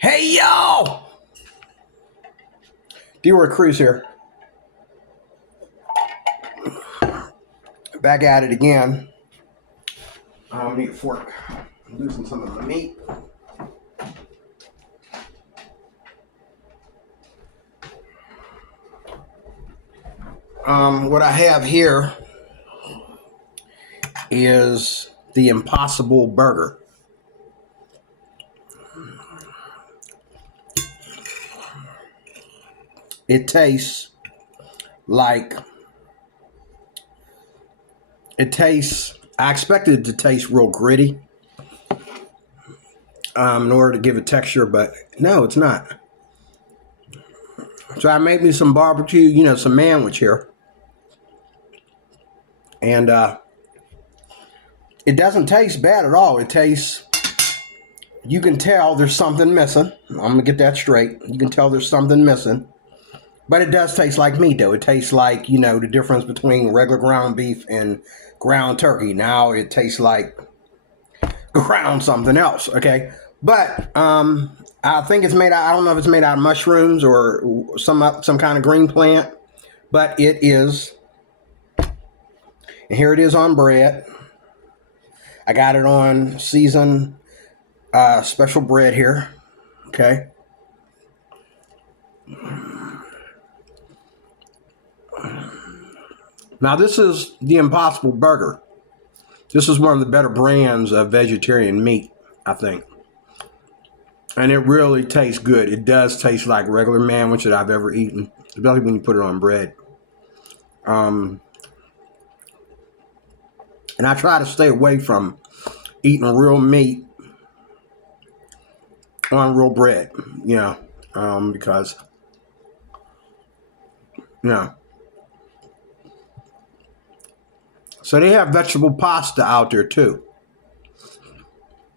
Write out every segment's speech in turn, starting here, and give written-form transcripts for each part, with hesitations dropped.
Hey yo! D-Word Cruz here. Back at it again. I need a fork. I'm losing some of the meat. What I have here is the Impossible Burger. It tastes like I expected it to taste real gritty in order to give it texture, but no, it's not. So I made me some barbecue, some manwich here. And it doesn't taste bad at all. You can tell there's something missing. I'm going to get that straight. You can tell there's something missing. But it does taste like meat, though. It tastes like, the difference between regular ground beef and ground turkey. Now it tastes like ground something else, okay? But I think it's made out, I don't know if it's made out of mushrooms or some kind of green plant. But it is. And here it is on bread. I got it on seasoned special bread here. Okay. Now this is the Impossible Burger. This is one of the better brands of vegetarian meat, I think. And it really tastes good. It does taste like regular manwich that I've ever eaten, especially when you put it on bread. And I try to stay away from eating real meat on real bread, because, So they have vegetable pasta out there too.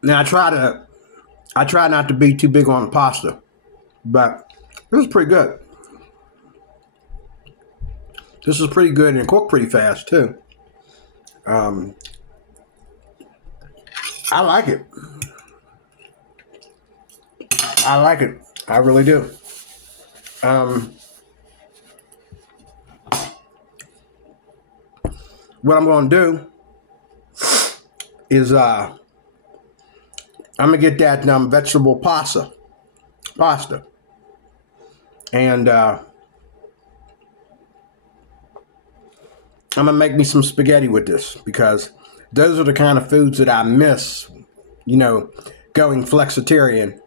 Now I try not to be too big on pasta, but this is pretty good. This is pretty good and cooked pretty fast too. I like it. I really do. What I'm going to do is I'm going to get that vegetable pasta. And I'm going to make me some spaghetti with this, because those are the kind of foods that I miss, going flexitarian.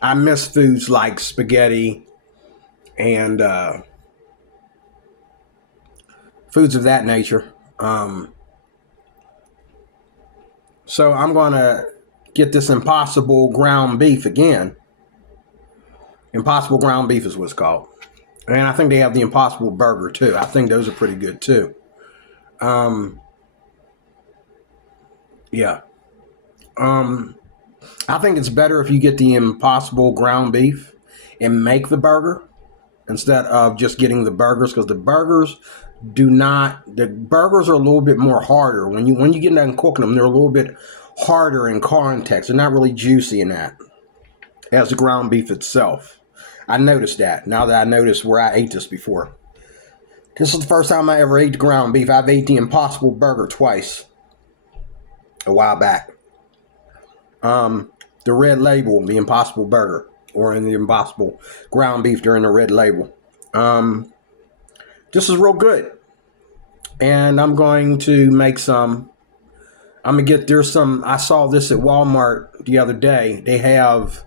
I miss foods like spaghetti and foods of that nature. So I'm going to get this Impossible ground beef again. Impossible ground beef is what it's called. And I think they have the Impossible Burger too. I think those are pretty good too. Yeah. I think it's better if you get the Impossible ground beef and make the burger instead of just getting the burgers, because the burgers are a little bit more harder. When you get done cooking them, they're a little bit harder in context. They're not really juicy in that as the ground beef itself. I noticed that now that I noticed where I ate this before. This is the first time I ever ate the ground beef. I've ate the Impossible Burger twice a while back. The red label, the Impossible Burger, or in the Impossible ground beef during the red label. This is real good. And I'm going to make some. I saw this at Walmart the other day. They have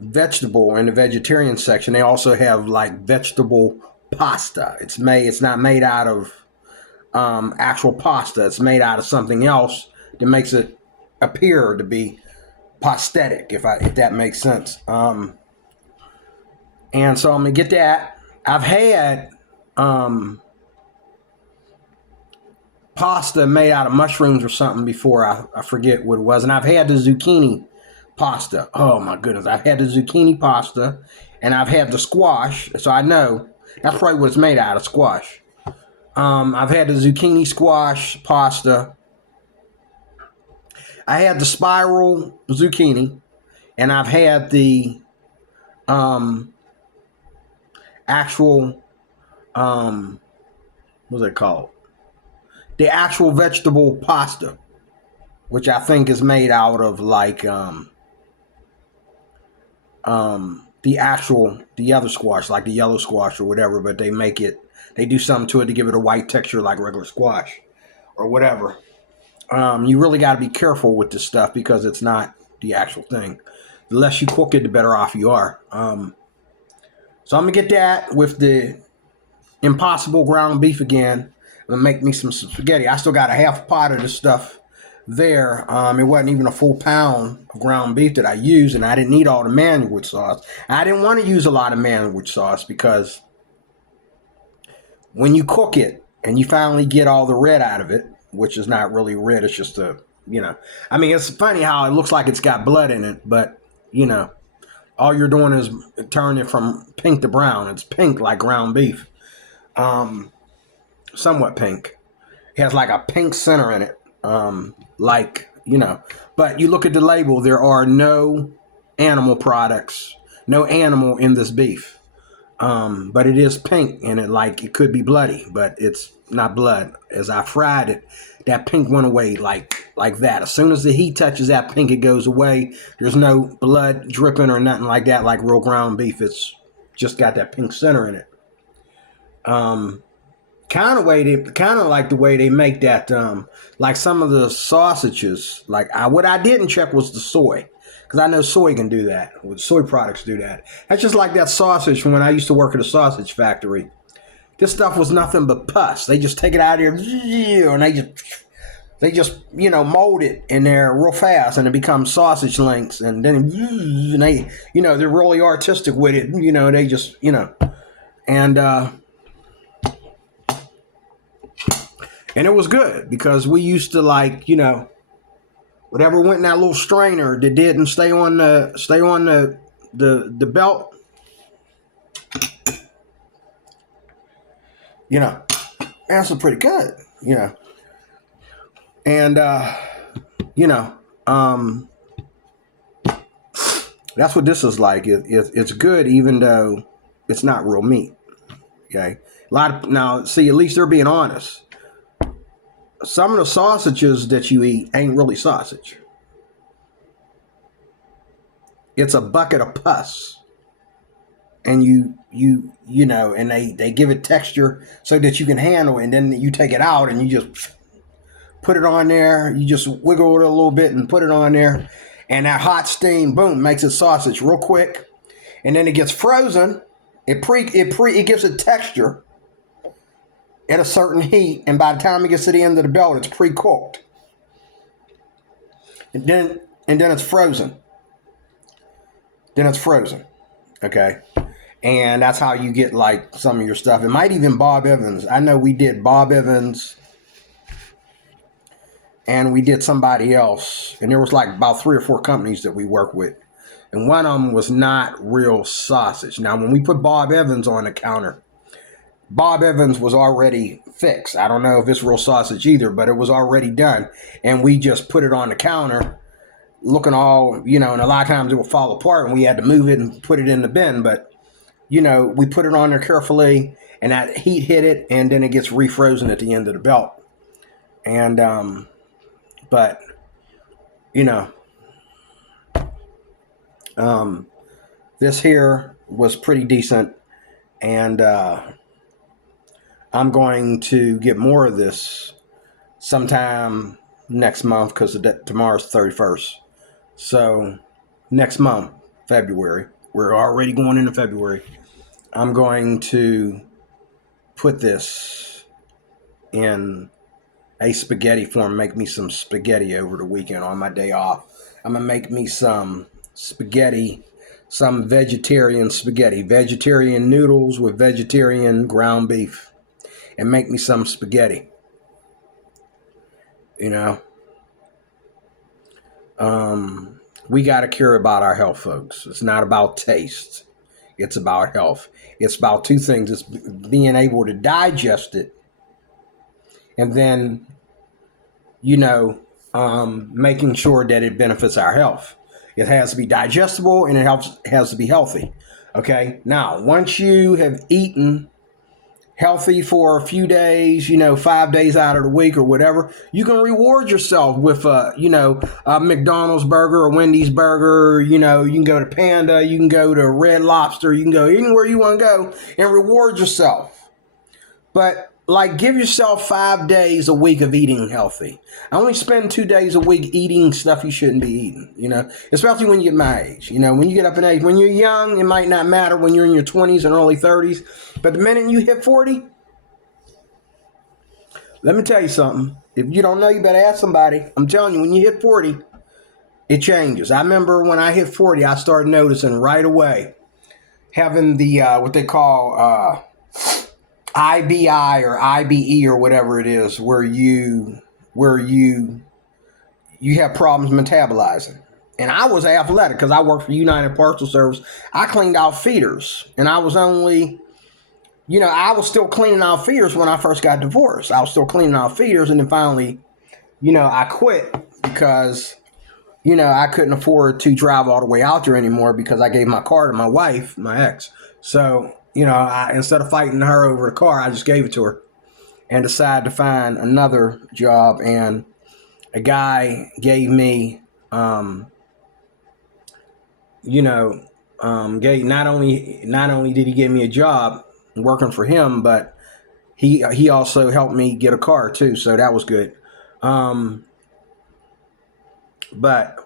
vegetable in the vegetarian section. They also have like vegetable pasta. It's not made out of actual pasta. It's made out of something else that makes it appear to be prosthetic, if that makes sense. And so I'm gonna get that. I've had pasta made out of mushrooms or something before. I forget what it was. And I've had the zucchini pasta. Oh my goodness. I've had the zucchini pasta and I've had the squash. So I know that's probably what it's made out of, squash. I've had the zucchini squash pasta. I had the spiral zucchini and I've had the actual what's it called? The actual vegetable pasta, which I think is made out of like the other squash, like the yellow squash or whatever, but they do something to it to give it a white texture like regular squash or whatever. You really got to be careful with this stuff because it's not the actual thing. The less you cook it, the better off you are. So I'm gonna get that with the Impossible ground beef again. I'm gonna make me some spaghetti. I still got a half pot of this stuff there. It wasn't even a full pound of ground beef that I used, and I didn't need all the manwood sauce. I didn't want to use a lot of manwood sauce because when you cook it and you finally get all the red out of it, which is not really red, it's just I mean, it's funny how it looks like it's got blood in it, but all you're doing is turning it from pink to brown. It's pink like ground beef, somewhat pink. It has like a pink center in it, But you look at the label, there are no animal products, no animal in this beef. But it is pink and it could be bloody, but it's not blood. As I fried it, that pink went away like that. As soon as the heat touches that pink, it goes away. There's no blood dripping or nothing like that, like real ground beef. It's just got that pink center in it. Kind of like the way they make that, like some of the sausages. What I didn't check was the soy, because I know soy can do that. Soy products do that. That's just like that sausage from when I used to work at a sausage factory. This stuff was nothing but pus. They just take it out of there and they just mold it in there real fast, and it becomes sausage links. And then they they're really artistic with it. They just and it was good because we used to whatever went in that little strainer that didn't stay on the belt. That's pretty good. And that's what this is like. It's good even though it's not real meat. Okay. Now see, at least they're being honest. Some of the sausages that you eat ain't really sausage. It's a bucket of pus. And and they give it texture so that you can handle it, and then you take it out and you just put it on there. You just wiggle it a little bit and put it on there, and that hot steam, boom, makes it sausage real quick. And then it gets frozen. It gives it texture at a certain heat, and by the time it gets to the end of the belt, it's pre-cooked. And then it's frozen. Okay. And that's how you get some of your stuff. It might even Bob Evans. I know we did Bob Evans and we did somebody else. And there was about 3 or 4 companies that we work with. And one of them was not real sausage. Now, when we put Bob Evans on the counter, Bob Evans was already fixed. I don't know if it's real sausage either, but it was already done. And we just put it on the counter looking all, and a lot of times it would fall apart and we had to move it and put it in the bin. But, we put it on there carefully and that heat hit it and then it gets refrozen at the end of the belt. And, this here was pretty decent. And, I'm going to get more of this sometime next month because tomorrow's 31st. So next month, February, we're already going into February. I'm going to put this in a spaghetti form, make me some spaghetti over the weekend on my day off. I'm going to make me some spaghetti, some vegetarian spaghetti, vegetarian noodles with vegetarian ground beef. And make me some spaghetti. We got to care about our health, folks. It's not about taste. It's about health. It's about 2 things. It's being able to digest it. And then, making sure that it benefits our health. It has to be digestible and has to be healthy. Okay. Now, once you have eaten healthy for a few days, 5 days out of the week or whatever, you can reward yourself with a McDonald's burger, a Wendy's burger. You can go to Panda, you can go to Red Lobster, you can go anywhere you want to go and reward yourself. But like, give yourself 5 days a week of eating healthy. I only spend 2 days a week eating stuff you shouldn't be eating, especially when you get my age. When you get up in age, when you're young, it might not matter when you're in your 20s and early 30s. But the minute you hit 40, let me tell you something. If you don't know, you better ask somebody. I'm telling you, when you hit 40, it changes. I remember when I hit 40, I started noticing right away having the, what they call, IBI or IBE or whatever it is, where you have problems metabolizing. And I was athletic because I worked for United Parcel Service. I cleaned out feeders, and I was only, I was still cleaning out feeders when I first got divorced. I was still cleaning out feeders, and then finally, I quit because, I couldn't afford to drive all the way out there anymore because I gave my car to my wife, my ex. So, instead of fighting her over the car, I just gave it to her and decided to find another job. And a guy gave me, not only did he give me a job working for him, but he also helped me get a car too. So that was good. But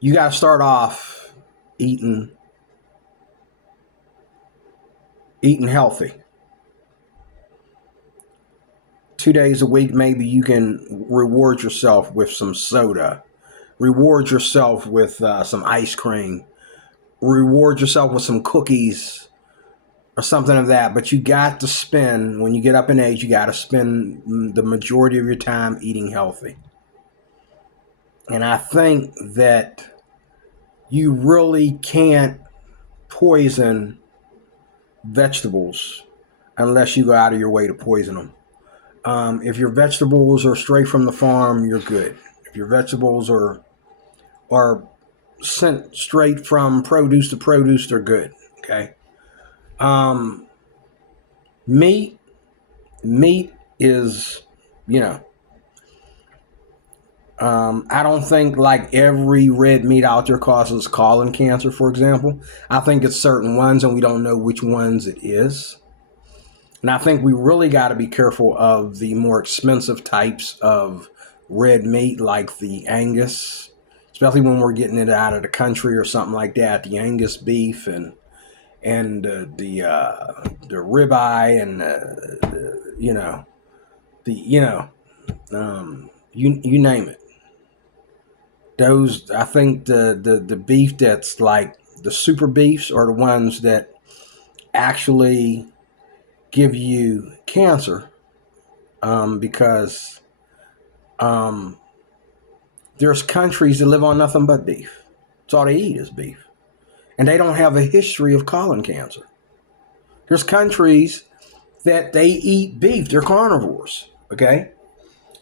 you got to start off eating healthy. 2 days a week, maybe you can reward yourself with some soda. Reward yourself with some ice cream. Reward yourself with some cookies or something of that. But you got to spend, when you get up in age, you got to spend the majority of your time eating healthy. And I think that you really can't poison vegetables unless you go out of your way to poison them. If your vegetables are straight from the farm, you're good. If your vegetables are sent straight from produce to produce, they're good. Okay. Meat is, I don't think like every red meat out there causes colon cancer, for example. I think it's certain ones, and we don't know which ones it is. And I think we really got to be careful of the more expensive types of red meat, like the Angus, especially when we're getting it out of the country or something like that. The Angus beef and the ribeye and you name it. Those, I think the beef that's like the super beefs are the ones that actually give you cancer, because there's countries that live on nothing but beef. That's all they eat is beef. And they don't have a history of colon cancer. There's countries that they eat beef. They're carnivores, okay?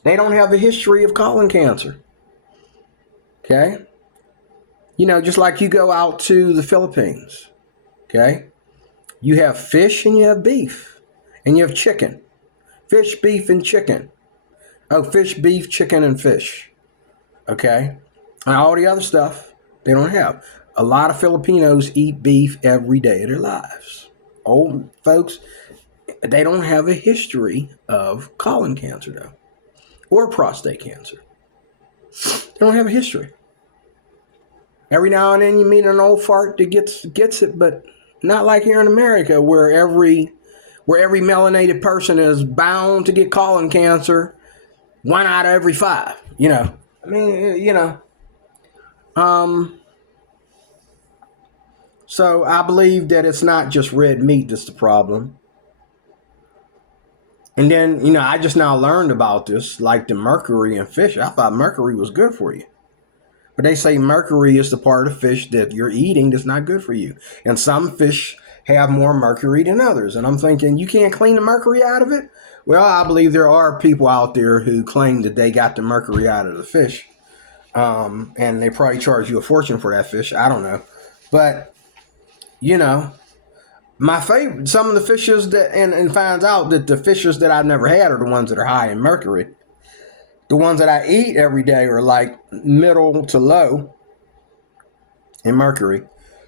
They don't have a history of colon cancer, okay? Just like you go out to the Philippines, okay? You have fish and you have beef. And you have chicken. Fish, beef, and chicken. Oh, fish, beef, chicken, and fish. Okay? And all the other stuff, they don't have. A lot of Filipinos eat beef every day of their lives. Old folks, they don't have a history of colon cancer, though. Or prostate cancer. They don't have a history. Every now and then you meet an old fart that gets it, but not like here in America, where every melanated person is bound to get colon cancer, 1 out of every 5. So I believe that it's not just red meat that's the problem. And then, I just now learned about this, like the mercury in fish. I thought mercury was good for you. But they say mercury is the part of fish that you're eating that's not good for you. And some fish have more mercury than others. And I'm thinking, you can't clean the mercury out of it? Well, I believe there are people out there who claim that they got the mercury out of the fish. And they probably charge you a fortune for that fish. I don't know. But, you know, my favorite, some of the fishes that, and finds out that the fishes that I've never had are the ones that are high in mercury. The ones that I eat every day are like middle to low in mercury.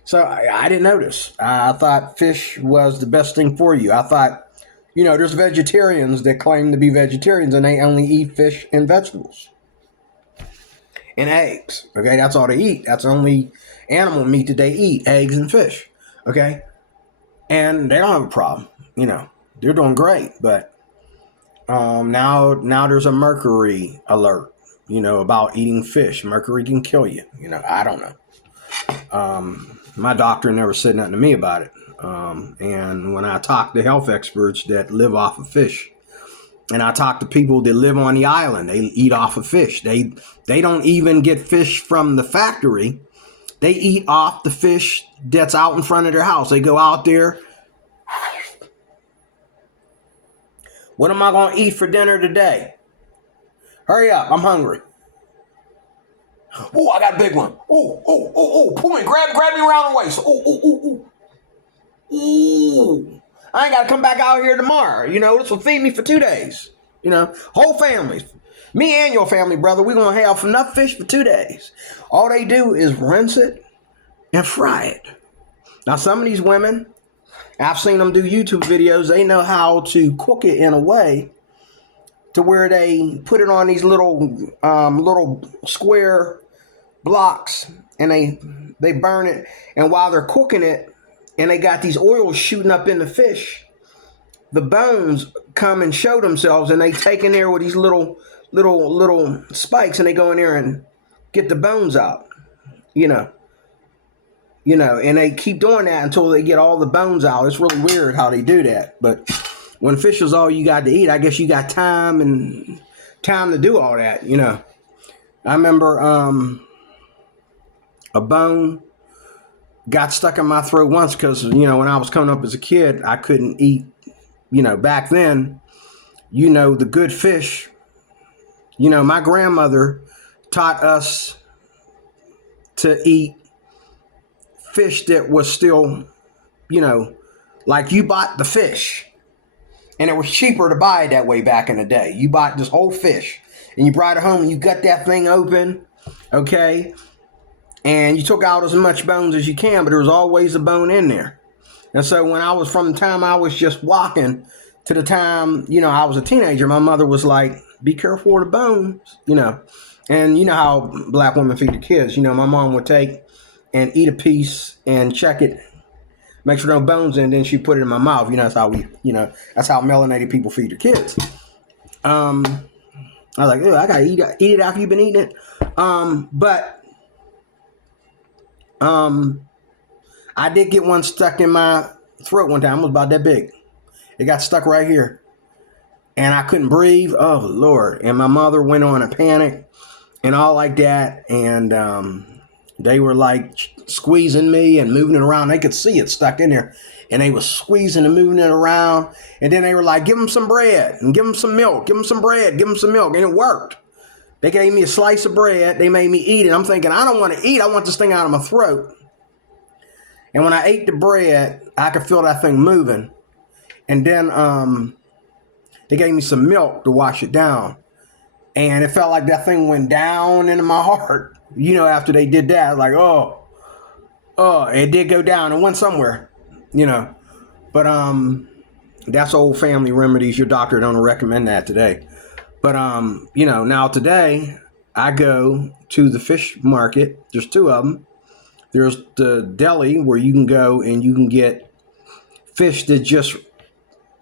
So I didn't notice. I thought fish was the best thing for you. I thought, there's vegetarians that claim to be vegetarians and they only eat fish and vegetables and eggs. Okay, that's all they eat. That's the only animal meat that they eat, eggs and fish. Okay, and they don't have a problem. They're doing great. But now there's a mercury alert. About eating fish. Mercury can kill you. I don't know. My doctor never said nothing to me about it. And when I talk to health experts that live off of fish, and I talk to people that live on the island, they eat off of fish. They don't even get fish from the factory. They eat off the fish that's out in front of their house. They go out there. What am I going to eat for dinner today? Hurry up, I'm hungry. Oh, I got a big one. Oh, pull me, grab me around the waist. Oh. I ain't got to come back out here tomorrow. This will feed me for 2 days. Whole families. Me and your family, brother, we're going to have enough fish for 2 days. All they do is rinse it and fry it. Now, some of these women, I've seen them do YouTube videos. They know how to cook it in a way to where they put it on these little square blocks and they burn it. And while they're cooking it, and they got these oils shooting up in the fish, the bones come and show themselves, and they take in there with these little spikes, and they go in there and get the bones out, and they keep doing that until they get all the bones out. It's really weird how they do that. But when fish is all you got to eat, I guess you got time to do all that, I remember a bone got stuck in my throat once because, when I was coming up as a kid, I couldn't eat, back then, the good fish. My grandmother taught us to eat fish that was still, like you bought the fish and it was cheaper to buy it that way back in the day. You bought this whole fish and you brought it home and you cut that thing open, okay? And you took out as much bones as you can, but there was always a bone in there. And so from the time I was just walking to the time, I was a teenager, my mother was like, be careful of the bones, And you know how black women feed the kids. My mom would take and eat a piece and check it, make sure no bones in, then she put it in my mouth. That's how that's how melanated people feed their kids. I was like, I gotta eat it after you've been eating it. But I did get one stuck in my throat one time. It was about that big. It got stuck right here. And I couldn't breathe. Oh, Lord. And my mother went on a panic and all like that. And they were like squeezing me and moving it around. They could see it stuck in there. And they were squeezing and moving it around. And then they were like, give them some bread and give them some milk. Give them some bread. Give them some milk. And it worked. They gave me a slice of bread. They made me eat it. I'm thinking, I don't want to eat. I want this thing out of my throat. And when I ate the bread, I could feel that thing moving. And then they gave me some milk to wash it down. And it felt like that thing went down into my heart. After they did that, I was like, it did go down. It went somewhere, But that's old family remedies. Your doctor don't recommend that today. But, now today I go to the fish market. There's 2 of them. There's the deli where you can go and you can get fish that just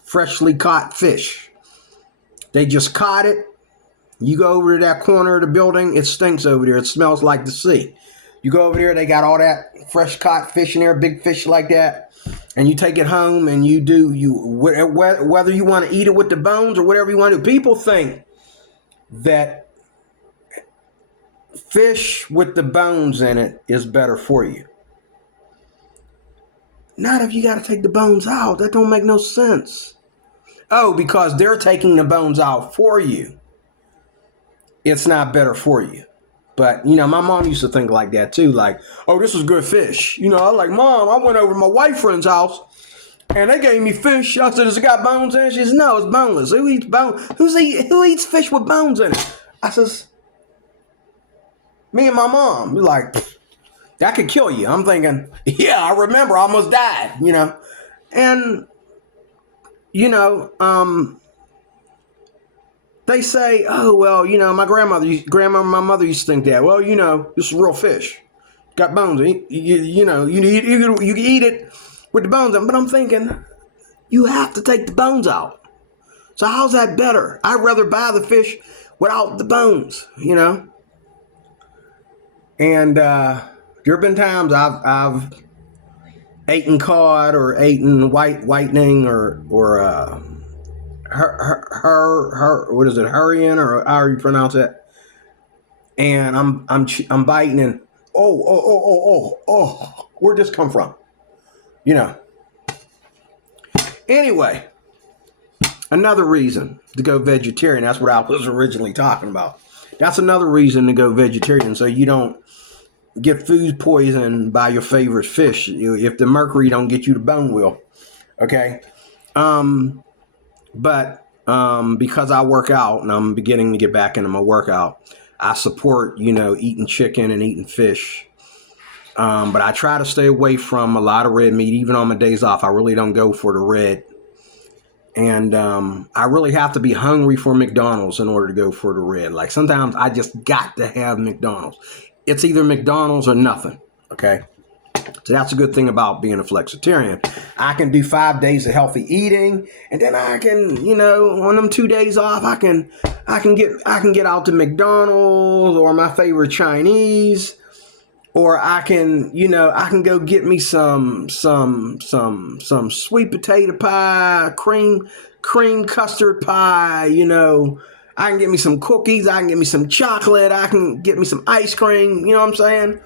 freshly caught fish. They just caught it. You go over to that corner of the building. It stinks over there. It smells like the sea. You go over there. They got all that fresh caught fish in there, big fish like that. And you take it home and whether you want to eat it with the bones or whatever you want to do. People think that fish with the bones in it is better for you. Not if you got to take the bones out. That don't make no sense. Oh, because they're taking the bones out for you. It's not better for you. But, you know, my mom used to think like that too. Like, oh, this is good fish. You know, I'm like, Mom, I went over to my white friend's house and they gave me fish. I said, does it got bones in it? She said, no, it's boneless. Who eats bone? Who eats fish with bones in it? I says, me and my mom. We're like, that could kill you. I'm thinking, yeah, I remember, I almost died, you know. And, you know, they say, oh, well, you know, my mother used to think that. Well, you know, this is real fish. Got bones. You know, you can eat it with the bones in. But I'm thinking, you have to take the bones out. So how's that better? I'd rather buy the fish without the bones, you know. And there have been times I've eaten cod or eaten whitening or what is it, hurricane, or how you pronounce it? And I'm biting and where'd this come from? You know. Anyway, another reason to go vegetarian. That's what I was originally talking about. That's another reason to go vegetarian, so you don't get food poisoned by your favorite fish. If the mercury don't get you the bone wheel, okay. But because I work out and I'm beginning to get back into my workout, I support, you know, eating chicken and eating fish. But I try to stay away from a lot of red meat. Even on my days off, I really don't go for the red. And I really have to be hungry for McDonald's in order to go for the red. Like sometimes I just got to have McDonald's. It's either McDonald's or nothing, okay? So that's a good thing about being a flexitarian. I can do 5 days of healthy eating, and then I can, you know, on them 2 days off, I can get out to McDonald's or my favorite Chinese, or I can go get me some sweet potato pie, cream custard pie, you know. I can get me some cookies. I can get me some chocolate. I can get me some ice cream. You know what I'm saying?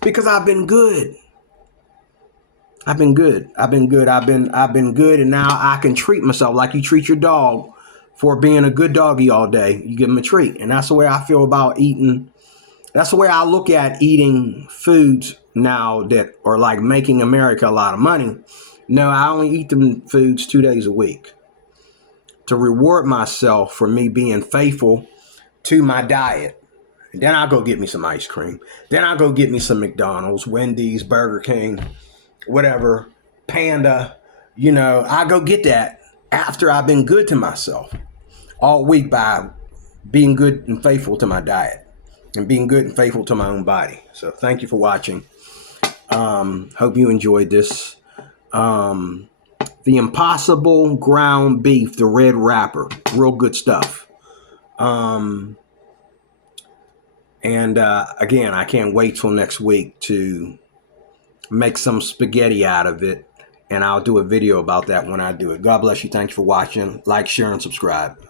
Because I've been good. I've been good. And now I can treat myself like you treat your dog for being a good doggy all day. You give him a treat. And that's the way I feel about eating. That's the way I look at eating foods now that are like making America a lot of money. No, I only eat them foods 2 days a week to reward myself for me being faithful to my diet. And then I'll go get me some ice cream. Then I'll go get me some McDonald's, Wendy's, Burger King, whatever, Panda. You know, I go get that after I've been good to myself all week by being good and faithful to my diet and being good and faithful to my own body. So thank you for watching. Hope you enjoyed this. The Impossible ground beef, the red wrapper, real good stuff. And again, I can't wait till next week to make some spaghetti out of it, and I'll do a video about that when I do it. God bless you. Thank you for watching. Like, share, and subscribe.